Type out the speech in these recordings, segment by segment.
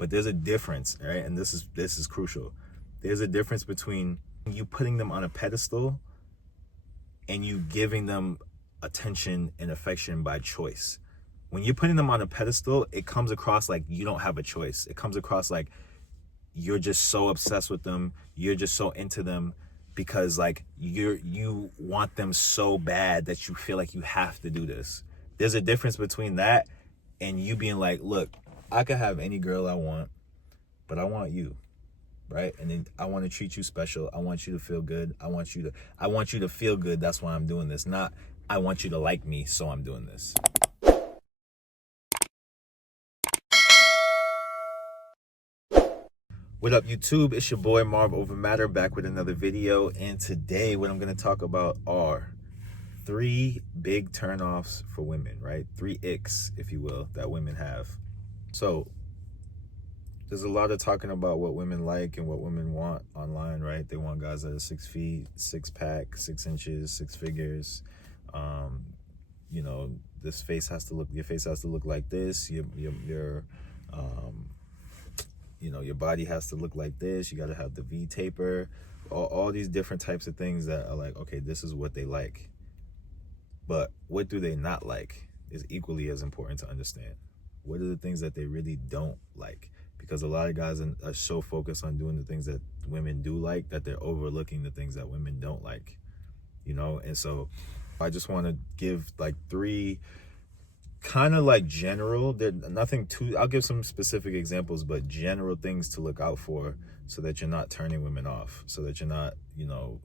But there's a difference, right? And this is crucial. There's a difference between you putting them on a pedestal and you giving them attention and affection by choice. When you're putting them on a pedestal, it comes across like you don't have a choice. It comes across like you're just so obsessed with them, you're just so into them, because like you want them so bad that you feel like you have to do this. There's a difference between that and you being like, look, I could have any girl I want, but I want you, right? And then I want to treat you special. I want you to feel good. I want you to feel good. That's why I'm doing this. Not I want you to like me, so I'm doing this. What up, YouTube? It's your boy Marv Over Matter, back with another video. And today what I'm going to talk about are 3 big turnoffs for women, right? 3 icks, if you will, that women have. So there's a lot of talking about what women like and what women want online, right? They want guys that are 6 feet, 6-pack, 6 inches, 6 figures. You know, your face has to look like this. You know, your body has to look like this. You got to have the V taper, all these different types of things that are like, okay, this is what they like. But what do they not like is equally as important to understand. What are the things that they really don't like? Because a lot of guys are so focused on doing the things that women do like that they're overlooking the things that women don't like, you know? And so I just want to give like 3 kind of like general, nothing too, I'll give some specific examples, but general things to look out for so that you're not turning women off, so that you're not, you know,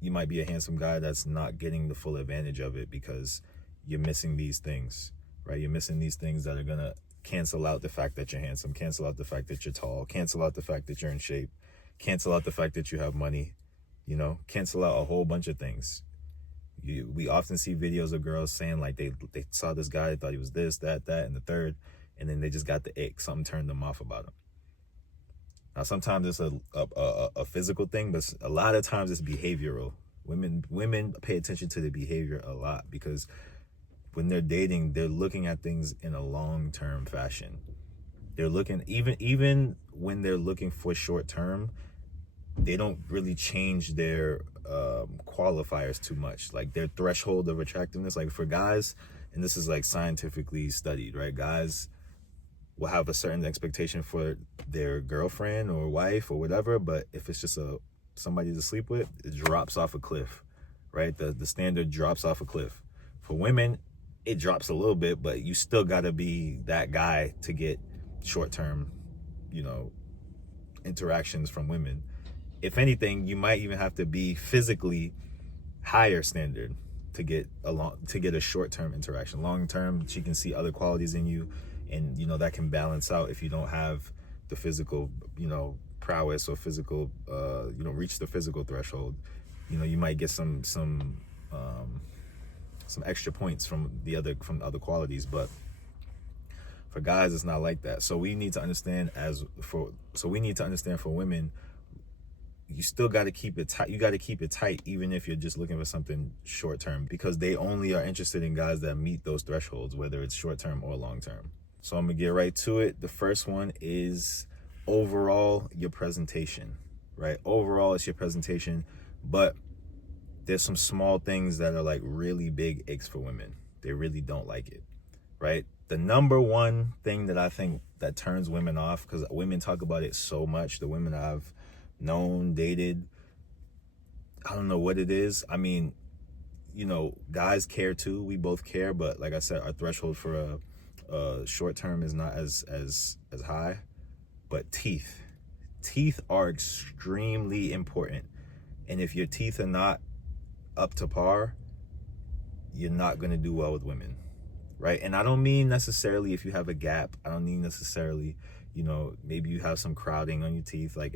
you might be a handsome guy that's not getting the full advantage of it because you're missing these things, right? You're missing these things that are gonna cancel out the fact that you're handsome, cancel out the fact that you're tall, cancel out the fact that you're in shape, cancel out the fact that you have money, you know, cancel out a whole bunch of things. We often see videos of girls saying like they saw this guy, they thought he was this, that, and the third, and then they just got the ick. Something turned them off about him. Now, sometimes it's a physical thing, but a lot of times it's behavioral. Women pay attention to the behavior a lot because when they're dating, they're looking at things in a long-term fashion. They're looking, even when they're looking for short-term, they don't really change their qualifiers too much, like their threshold of attractiveness. Like for guys, and this is like scientifically studied, right? Guys will have a certain expectation for their girlfriend or wife or whatever, but if it's just somebody to sleep with, it drops off a cliff, right? The standard drops off a cliff. For women, it drops a little bit, but you still got to be that guy to get short-term, you know, interactions from women. If anything, you might even have to be physically higher standard to get a short-term interaction. Long-term, she can see other qualities in you, and you know that can balance out if you don't have the physical, you know, prowess or physical, you know, reach the physical threshold. You know, you might get some extra points from other qualities, but for guys, it's not like that. So we need to understand for women, you still got to keep it tight. You got to keep it tight, even if you're just looking for something short term, because they only are interested in guys that meet those thresholds, whether it's short term or long term. So I'm gonna get right to it. The first one is overall your presentation, right? Overall, it's your presentation, but there's some small things that are like really big icks for women. They really don't like it, right? The number one thing that I think that turns women off, because women talk about it so much, the women I've known, dated, I don't know what it is. I mean, you know, guys care too. We both care, but like I said, our threshold for a short term is not as high. But teeth are extremely important, and if your teeth are not up to par, you're not going to do well with women, right? And I don't mean necessarily if you have a gap. I don't mean necessarily, you know, maybe you have some crowding on your teeth, like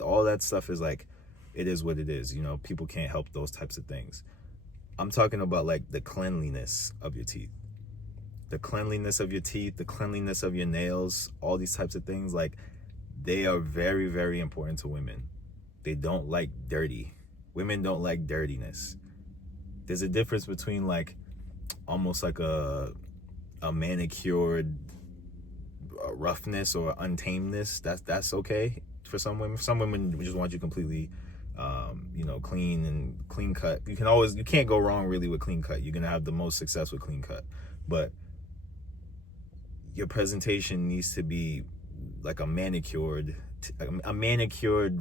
all that stuff is like, it is what it is. You know, people can't help those types of things. I'm talking about like the cleanliness of your teeth, the cleanliness of your teeth, the cleanliness of your nails, all these types of things. Like, they are very, very important to women. They don't like dirty. Women don't like dirtiness. There's a difference between like almost like a manicured roughness or untamedness, that's okay for some women. Some women just want you completely clean cut. You can't go wrong really with clean cut. You're gonna have the most success with clean cut, but your presentation needs to be like a manicured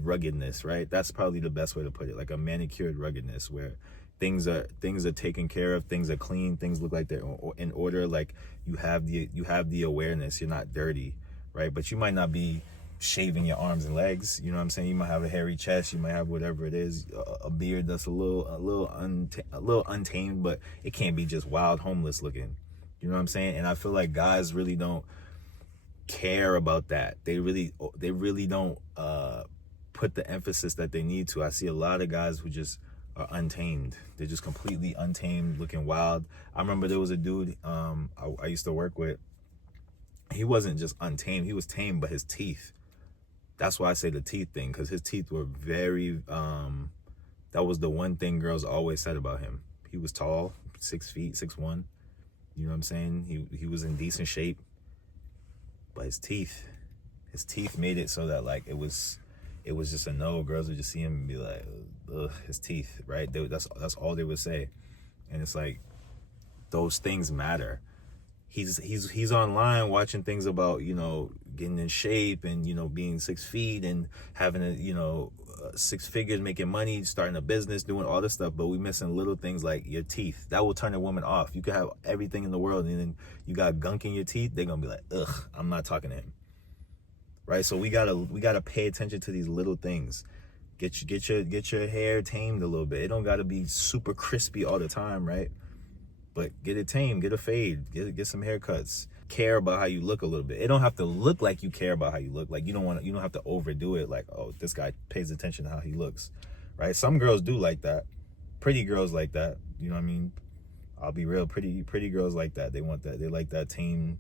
ruggedness, right? That's probably the best way to put it, like a manicured ruggedness, where things are taken care of, things are clean, things look like they're in order, like you have the awareness, you're not dirty, right? But you might not be shaving your arms and legs, you know what I'm saying? You might have a hairy chest, you might have whatever it is, a beard that's a little untamed, but it can't be just wild homeless looking, you know what I'm saying? And I feel like guys really don't care about that. They really don't put the emphasis that they need to. I see a lot of guys who just are untamed. They're just completely untamed, looking wild. I remember there was a dude I used to work with. He wasn't just untamed, he was tamed, but his teeth. That's why I say the teeth thing, because his teeth were very that was the one thing girls always said about him. He was tall, 6 feet, 6'1". You know what I'm saying? He was in decent shape. But his teeth made it so that like it was just a no. Girls would just see him and be like, ugh, his teeth, right? That's all they would say. And it's like, those things matter. He's online watching things about, getting in shape and, being 6 feet and having a, 6 figures, making money, starting a business, doing all this stuff. But we missing little things like your teeth. That will turn a woman off. You could have everything in the world and then you got gunk in your teeth. They're going to be like, ugh, I'm not talking to him. Right? So we gotta pay attention to these little things. Get your hair tamed a little bit. It don't got to be super crispy all the time, right? But get it tamed, get a fade, get some haircuts. Care about how you look a little bit. It don't have to look like you care about how you look. Like you don't have to overdo it. Like, oh, this guy pays attention to how he looks, right? Some girls do like that. Pretty girls like that. You know what I mean? I'll be real. Pretty girls like that. They want that. They like that tame,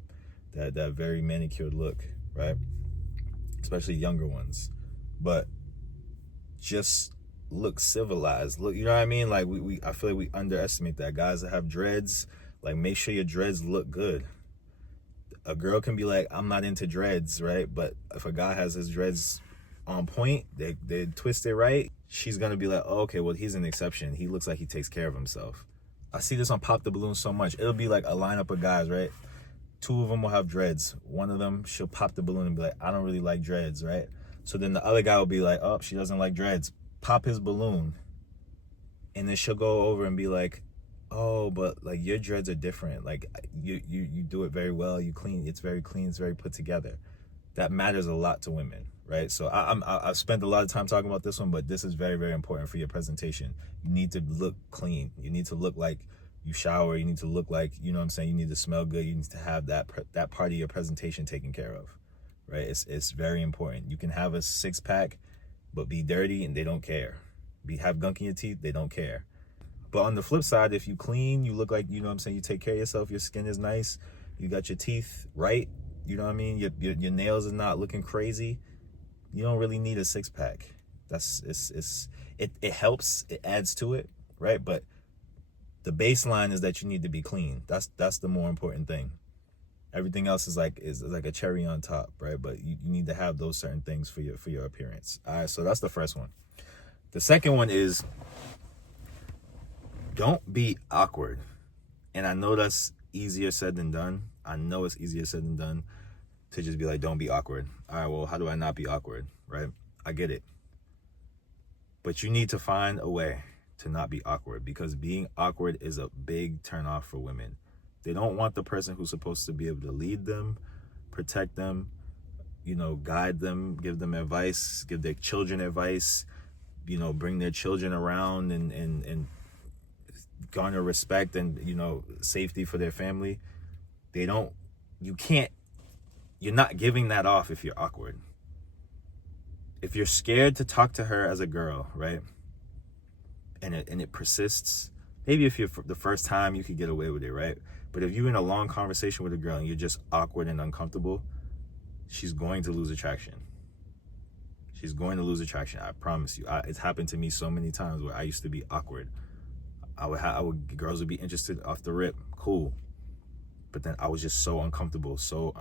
that very manicured look, right? Especially younger ones. But just look civilized. Look, you know what I mean? Like I feel like we underestimate that. Guys that have dreads, like make sure your dreads look good. A girl can be like, I'm not into dreads, right? But if a guy has his dreads on point, they twist it right, she's gonna be like, oh, okay, well, he's an exception. He looks like he takes care of himself. I see this on Pop the Balloon so much. It'll be like a lineup of guys, right? 2 of them will have dreads. One of them, she'll pop the balloon and be like, I don't really like dreads, right? So then the other guy will be like, oh, she doesn't like dreads. Pop his balloon. And then she'll go over and be like, oh, but like your dreads are different. Like you do it very well. You clean. It's very clean. It's very put together. That matters a lot to women, right? So I've spent a lot of time talking about this one, but this is very, very important for your presentation. You need to look clean. You need to look like you shower. You need to look like, you know what I'm saying? You need to smell good. You need to have that part of your presentation taken care of, right? It's very important. You can have a 6-pack, but be dirty and they don't care. Have gunk in your teeth, they don't care. But on the flip side, if you clean, you look like, you know what I'm saying, you take care of yourself, your skin is nice, you got your teeth right, you know what I mean, your nails is not looking crazy, you don't really need a 6-pack. It helps, it adds to it, right? But the baseline is that you need to be clean. That's the more important thing. Everything else is like a cherry on top, right? But you need to have those certain things for your appearance. All right, so that's the first one. The second one is, don't be awkward. And I know that's easier said than done. I know it's easier said than done to just be like, don't be awkward. All right, well, how do I not be awkward, right? I get it. But you need to find a way to not be awkward, because being awkward is a big turnoff for women. They don't want the person who's supposed to be able to lead them, protect them, guide them, give them advice, give their children advice, bring their children around and garner respect and, safety for their family. You're not giving that off if you're awkward. If you're scared to talk to her as a girl, right? And it persists, maybe if you're the first time you could get away with it, right? But if you're in a long conversation with a girl and you're just awkward and uncomfortable, she's going to lose attraction. She's going to lose attraction. I promise you. It's happened to me so many times where I used to be awkward. Girls would be interested off the rip, cool. But then I was just so uncomfortable, so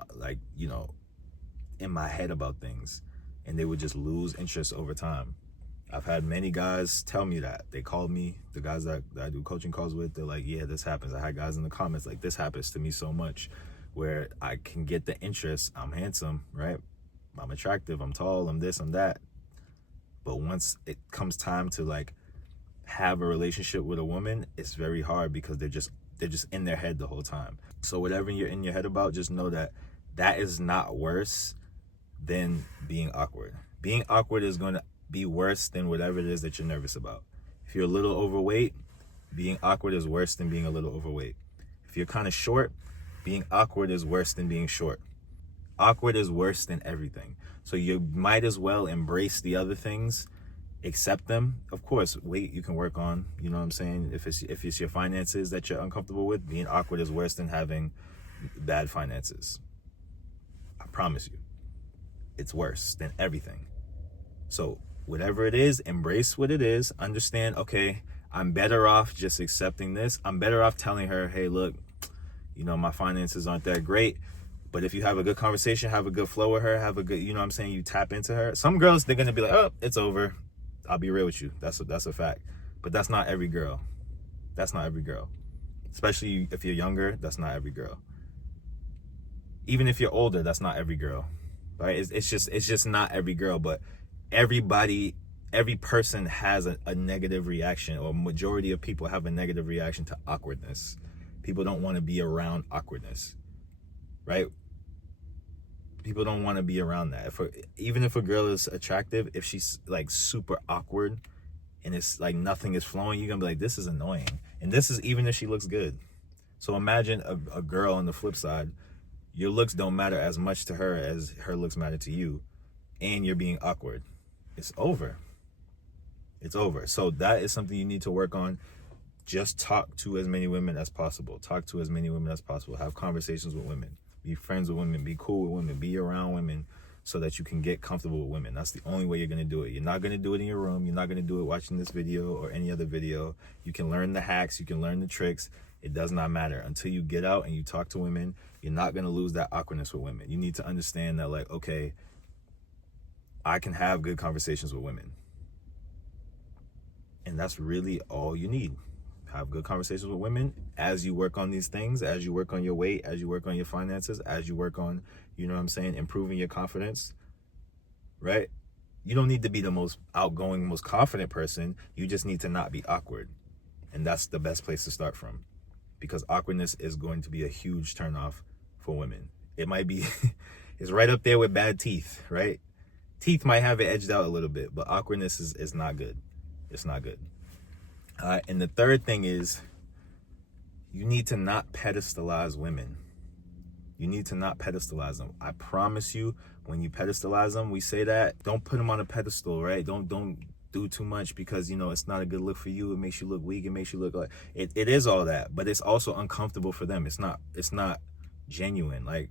in my head about things, and they would just lose interest over time. I've had many guys tell me that. They called me, the guys that I do coaching calls with, they're like, yeah, this happens. I had guys in the comments like, this happens to me so much, where I can get the interest. I'm handsome, right? I'm attractive, I'm tall, I'm this, I'm that. But once it comes time to like have a relationship with a woman, it's very hard because they're just in their head the whole time. So whatever you're in your head about, just know that that is not worse than being awkward. Being awkward is going to be worse than whatever it is that you're nervous about. If you're a little overweight, being awkward is worse than being a little overweight. If you're kind of short, being awkward is worse than being short. Awkward is worse than everything. So you might as well embrace the other things, accept them. Of course, weight you can work on, you know what I'm saying? If it's your finances that you're uncomfortable with, being awkward is worse than having bad finances. I promise you. It's worse than everything. So whatever it is, embrace what it is. Understand, okay, I'm better off just accepting this. I'm better off telling her, hey, look, you know, my finances aren't that great. But if you have a good conversation, have a good flow with her, have a good, you know what I'm saying, you tap into her. Some girls, they're going to be like, oh, it's over. I'll be real with you. That's a fact. But that's not every girl. That's not every girl. Especially if you're younger, that's not every girl. Even if you're older, that's not every girl. Right? It's just not every girl, but every person has a negative reaction, or majority of people have a negative reaction to awkwardness. People don't want to be around awkwardness, right? People don't want to be around that. Even if a girl is attractive, if she's like super awkward and it's like nothing is flowing, you're gonna be like, this is annoying. And this is even if she looks good. So imagine a girl on the flip side, your looks don't matter as much to her as her looks matter to you, and you're being awkward. It's over. It's over. So that is something you need to work on. Just talk to as many women as possible. Talk to as many women as possible. Have conversations with women. Be friends with women. Be cool with women. Be around women so that you can get comfortable with women. That's the only way you're going to do it. You're not going to do it in your room. You're not going to do it watching this video or any other video. You can learn the hacks. You can learn the tricks. It does not matter. Until you get out and you talk to women, you're not going to lose that awkwardness with women. You need to understand that, like, okay, I can have good conversations with women. And that's really all you need. Have good conversations with women as you work on these things, as you work on your weight, as you work on your finances, as you work on, you know what I'm saying, improving your confidence, right? You don't need to be the most outgoing, most confident person. You just need to not be awkward. And that's the best place to start from, because awkwardness is going to be a huge turnoff for women. It might be, it's right up there with bad teeth, right? Teeth might have it edged out a little bit, but awkwardness is not good. It's not good. And the third thing is, you need to not pedestalize women. You need to not pedestalize them. I promise you, when you pedestalize them, we say that, don't put them on a pedestal, right? Don't do too much because, you know, it's not a good look for you. It makes you look weak. It makes you look like, it is all that, but it's also uncomfortable for them. It's not genuine. Like,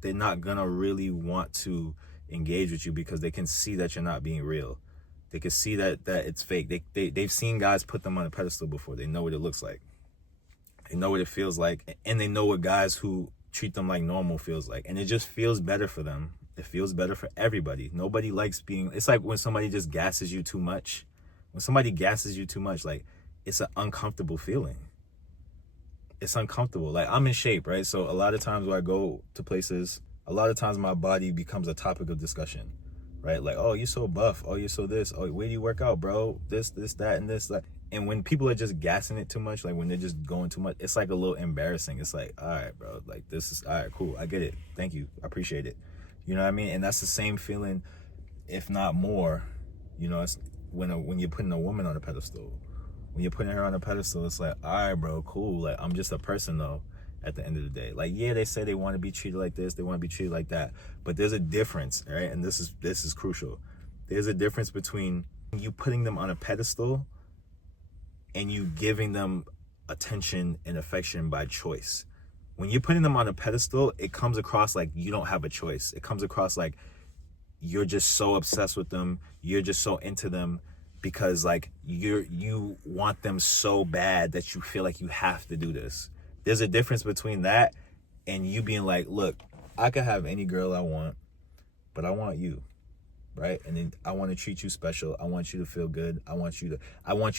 they're not gonna really want to engage with you because they can see that you're not being real. They can see that it's fake. They've seen guys put them on a pedestal before. They know what it looks like. They know what it feels like. And they know what guys who treat them like normal feels like. And it just feels better for them. It feels better for everybody. Nobody likes being, it's like when somebody just gasses you too much. When somebody gasses you too much, like, it's an uncomfortable feeling. It's uncomfortable. Like, I'm in shape, right? So a lot of times when I go to places, a lot of times my body becomes a topic of discussion. Right? Like, oh, you're so buff. Oh, you're so this. Oh, where do you work out, bro? This, that, and this. Like, and when people are just gassing it too much, like when they're just going too much, it's like a little embarrassing. It's like, all right, bro, like this is, all right, cool. I get it. Thank you. I appreciate it. You know what I mean? And that's the same feeling, if not more, you know, it's when you're putting a woman on a pedestal. When you're putting her on a pedestal, it's like, all right, bro, cool. Like, I'm just a person, though. At the end of the day, like, yeah, they say they want to be treated like this, they want to be treated like that, but there's a difference, right? And this is crucial. There's a difference between you putting them on a pedestal and you giving them attention and affection by choice. When you're putting them on a pedestal, it comes across like you don't have a choice. It comes across like you're just so obsessed with them, you're just so into them because, like, you want them so bad that you feel like you have to do this. There's a difference between that and you being like, look, I can have any girl I want. but I want you, right? And then I want to treat you special. I want you to feel good. I want you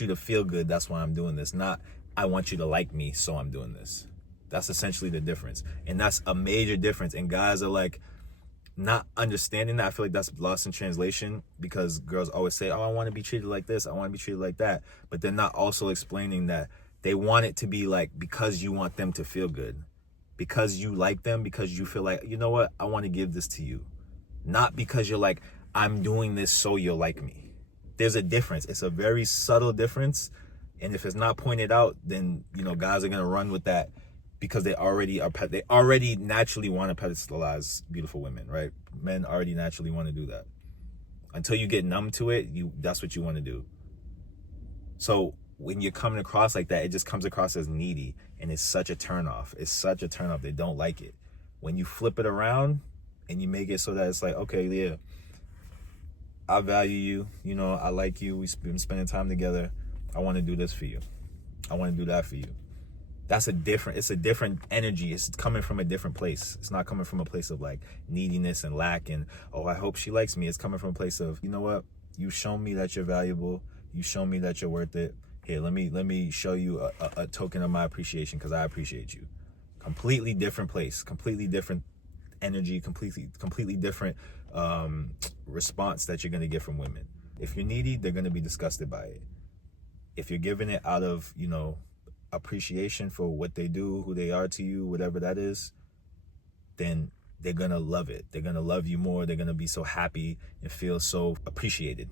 to feel good. That's why I'm doing this. Not I want you to like me, so I'm doing this. That's essentially the difference. And that's a major difference. And guys are like not understanding that. I feel like that's lost in translation because girls always say, oh, I want to be treated like this. I want to be treated like that. But they're not also explaining that they want it to be like because you want them to feel good, because you like them, because you feel like, you know what, I want to give this to you. Not because you're like, I'm doing this so you'll like me. There's a difference. It's a very subtle difference. And if it's not pointed out, then, you know, guys are going to run with that because they already naturally want to pedestalize beautiful women, right? Men already naturally want to do that. Until you get numb to it, that's what you want to do. So when you're coming across like that, it just comes across as needy, and it's such a turnoff. It's such a turnoff. They don't like it. When you flip it around and you make it so that it's like, okay, yeah, I value you, you know, I like you, we've been spending time together, I want to do this for you, I want to do that for you. It's a different energy. It's coming from a different place. It's not coming from a place of like neediness and lack and, oh, I hope she likes me. It's coming from a place of, you know what, you show me that you're valuable, you show me that you're worth it. Here, let me show you a token of my appreciation because I appreciate you. Completely different place, completely different energy, completely different response that you're going to get from women. If you're needy, they're going to be disgusted by it. If you're giving it out of, you know, appreciation for what they do, who they are to you, whatever that is, then they're going to love it. They're going to love you more. They're going to be so happy and feel so appreciated.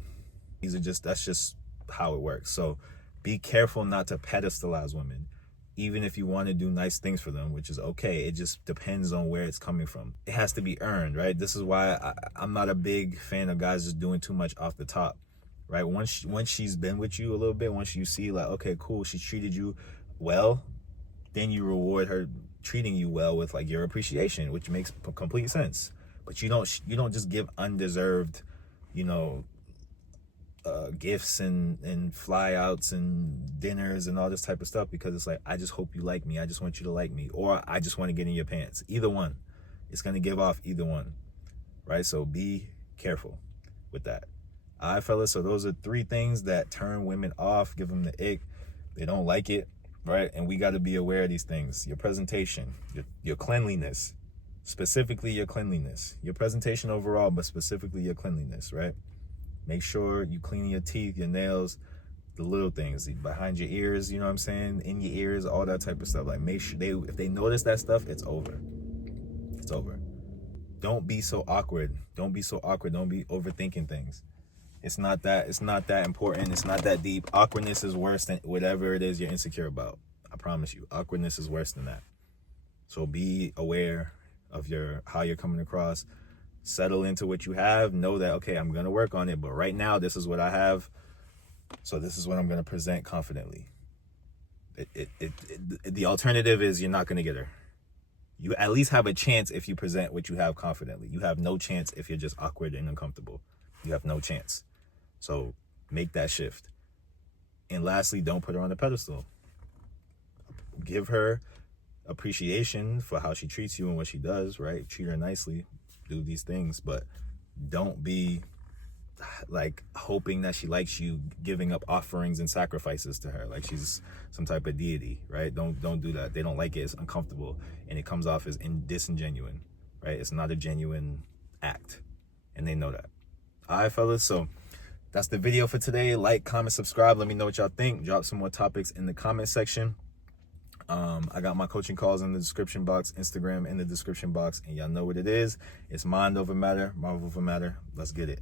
That's just how it works. So be careful not to pedestalize women. Even if you want to do nice things for them, which is okay, it just depends on where it's coming from. It has to be earned, right? This is why I'm not a big fan of guys just doing too much off the top, right? Once she's been with you a little bit, once you see like, okay, cool, she treated you well, then you reward her treating you well with like your appreciation, which makes complete sense. But you don't just give undeserved, you know, gifts and flyouts and dinners and all this type of stuff because it's like, I just hope you like me, I just want you to like me, or I just want to get in your pants. Either one, it's going to give off either one, right? So be careful with that. All right, fellas, so those are 3 things that turn women off, give them the ick. They don't like it, right? And we got to be aware of these things. Your presentation, your cleanliness, specifically your cleanliness, your presentation overall, but specifically your cleanliness, right? Make sure you clean your teeth, your nails, the little things behind your ears, you know what I'm saying? In your ears, all that type of stuff. Like make sure if they notice that stuff, it's over. It's over. Don't be so awkward. Don't be overthinking things. It's not that important. It's not that deep. Awkwardness is worse than whatever it is you're insecure about. I promise you. Awkwardness is worse than that. So be aware of how you're coming across. Settle into what you have. Know that, okay, I'm going to work on it, but right now this is what I have. So this is what I'm going to present confidently. The alternative is you're not going to get her. You at least have a chance if you present what you have confidently. You have no chance if you're just awkward and uncomfortable. You have no chance. So make that shift. And lastly, don't put her on a pedestal. Give her appreciation for how she treats you and what she does, right? Treat her nicely. Do these things, but don't be like hoping that she likes you, giving up offerings and sacrifices to her like she's some type of deity, right? Don't do that. They don't like it. It's uncomfortable and it comes off as disingenuine, right? It's not a genuine act, and they know that. All right, fellas, so that's the video for today. Like, comment, subscribe. Let me know what y'all think. Drop some more topics in the comment section. I got my coaching calls in the description box, Instagram in the description box, and y'all know what it is. It's mind over matter, Marvel over matter. Let's get it.